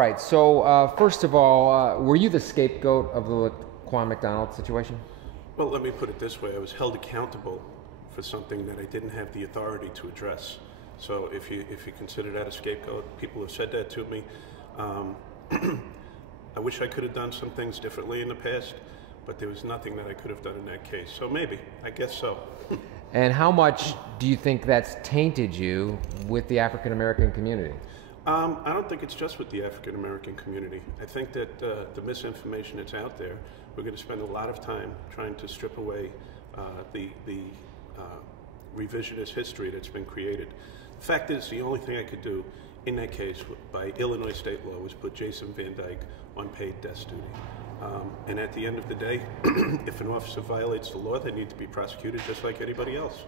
Right, so first of all, were you the scapegoat of the Laquan McDonald situation? Well, let me put it this way. I was held accountable for something that I didn't have the authority to address. So if you consider that a scapegoat, people have said that to me. I wish I could have done some things differently in the past, but there was nothing that I could have done in that case. So maybe, I guess so. And how much do you think that's tainted you with the African-American community? I don't think it's just with the African-American community. I think that the misinformation that's out there, we're going to spend a lot of time trying to strip away the revisionist history that's been created. The fact is, the only thing I could do in that case by Illinois state law was put Jason Van Dyke on paid desk duty. And at the end of the day, if an officer violates the law, they need to be prosecuted just like anybody else.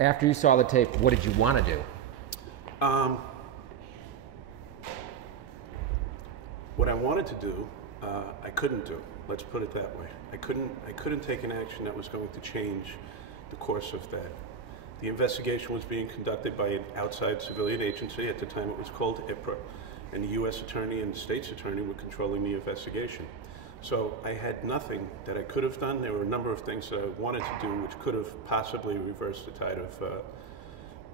After you saw the tape, what did you want to do? What I wanted to do, I couldn't do. Let's put it that way. I couldn't take an action that was going to change the course of that. The investigation was being conducted by an outside civilian agency. At the time it was called IPRA, and the U.S. attorney and the state's attorney were controlling the investigation. So I had nothing that I could have done. There were a number of things that I wanted to do which could have possibly reversed the tide of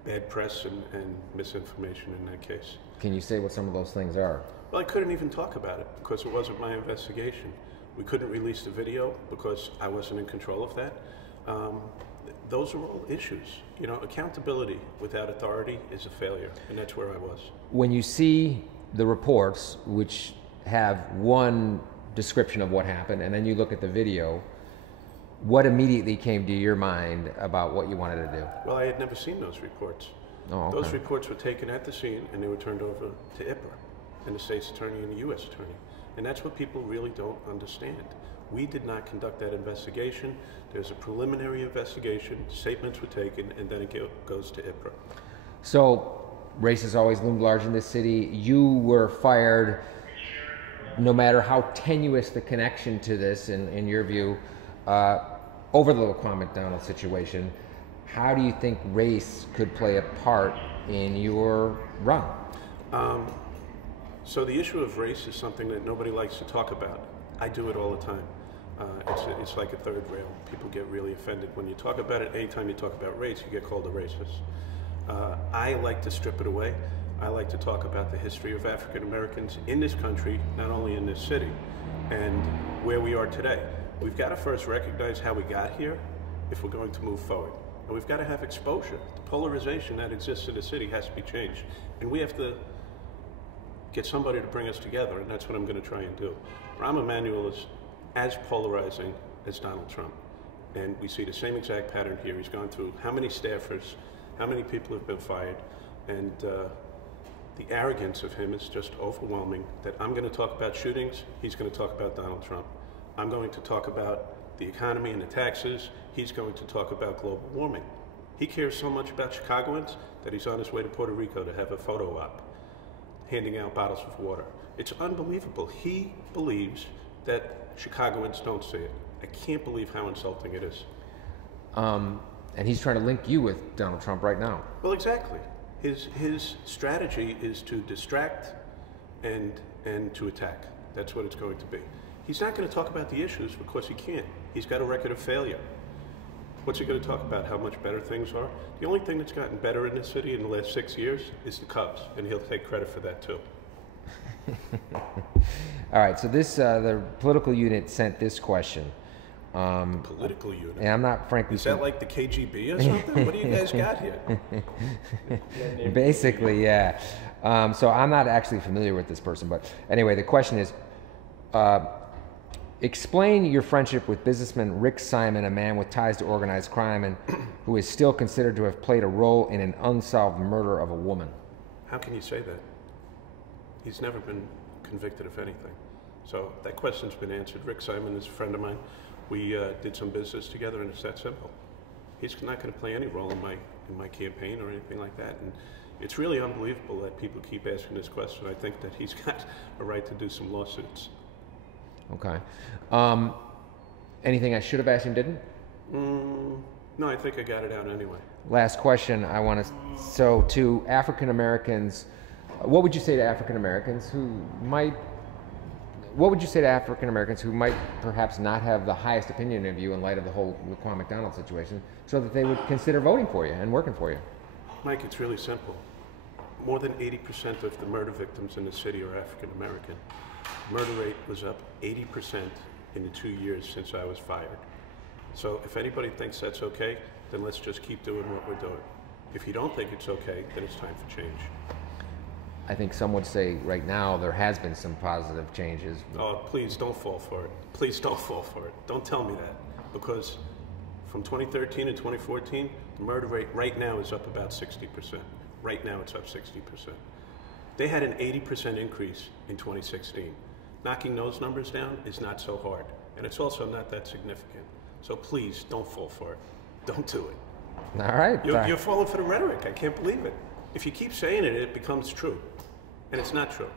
bad press and misinformation in that case. Can you say what some of those things are? Well, I couldn't even talk about it because it wasn't my investigation. We couldn't release the video because I wasn't in control of that. Those are all issues. You know, accountability without authority is a failure, and that's where I was. When you see the reports, which have one description of what happened, and then you look at the video, what immediately came to your mind about what you wanted to do? Well, I had never seen those reports. Oh, okay. Those reports were taken at the scene, and they were turned over to IPRA and the state's attorney and the U.S. attorney. And that's what people really don't understand. We did not conduct that investigation. There's a preliminary investigation, statements were taken, and then it goes to IPRA. So, race has always loomed large in this city. You were fired, no matter how tenuous the connection to this, in your view, over the Laquan McDonald situation. How do you think race could play a part in your run? So the issue of race is something that nobody likes to talk about. I do it all the time. It's like a third rail. People get really offended when you talk about it. Anytime you talk about race, you get called a racist. I like to strip it away. I like to talk about the history of African Americans in this country, not only in this city, and where we are today. We've got to first recognize how we got here if we're going to move forward. And we've got to have exposure. The polarization that exists in the city has to be changed. And we have to get somebody to bring us together, and that's what I'm going to try and do. Rahm Emanuel is as polarizing as Donald Trump. And we see the same exact pattern here. He's gone through how many staffers, how many people have been fired, and the arrogance of him is just overwhelming. That I'm going to talk about shootings, he's going to talk about Donald Trump. I'm going to talk about the economy and the taxes, he's going to talk about global warming. He cares so much about Chicagoans that he's on his way to Puerto Rico to have a photo op, handing out bottles of water. It's unbelievable. He believes that Chicagoans don't see it. I can't believe how insulting it is. And he's trying to link you with Donald Trump right now. Well, exactly. His strategy is to distract and to attack. That's what it's going to be. He's not going to talk about the issues because he can't. He's got a record of failure. What's he going to talk about? How much better things are? The only thing that's gotten better in this city in the last 6 years is the Cubs, and he'll take credit for that too. All right, so this the political unit sent this question. Political unit? And I'm not frankly... Is that like the KGB or something? What do you guys got here? Basically, yeah. So I'm not actually familiar with this person, but anyway, the question is, explain your friendship with businessman Rick Simon, a man with ties to organized crime and who is still considered to have played a role in an unsolved murder of a woman. How can you say that? He's never been convicted of anything. So that question's been answered. Rick Simon is a friend of mine. We did some business together, and it's that simple. He's not going to play any role in my campaign or anything like that. And it's really unbelievable that people keep asking this question. I think that he's got a right to do some lawsuits. Okay. Anything I should have asked him didn't? No, I think I got it out anyway. Last question I want to, so to African Americans What would you say to African Americans who might? What would you say to African Americans who might perhaps not have the highest opinion of you in light of the whole Laquan McDonald situation, so that they would consider voting for you and working for you? Mike, it's really simple. More than 80% of the murder victims in the city are African American. Murder rate was up 80% in the 2 years since I was fired. So if anybody thinks that's okay, then let's just keep doing what we're doing. If you don't think it's okay, then it's time for change. I think some would say right now there has been some positive changes. Oh, please don't fall for it. Please don't fall for it. Don't tell me that. Because from 2013 to 2014, the murder rate right now is up about 60%. Right now it's up 60%. They had an 80% increase in 2016. Knocking those numbers down is not so hard. And it's also not that significant. So please don't fall for it. Don't do it. All right. You're falling for the rhetoric. I can't believe it. If you keep saying it, it becomes true. And it's not true.